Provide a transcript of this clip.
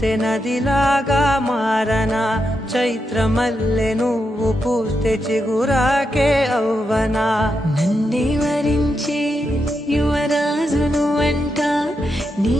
పోతే నదిలాగా మారనా, చైత్రమల్లె నువ్వు పూస్తే చిగురాకే అవ్వనా. నన్నే వరించే యువరాజును అంట నీ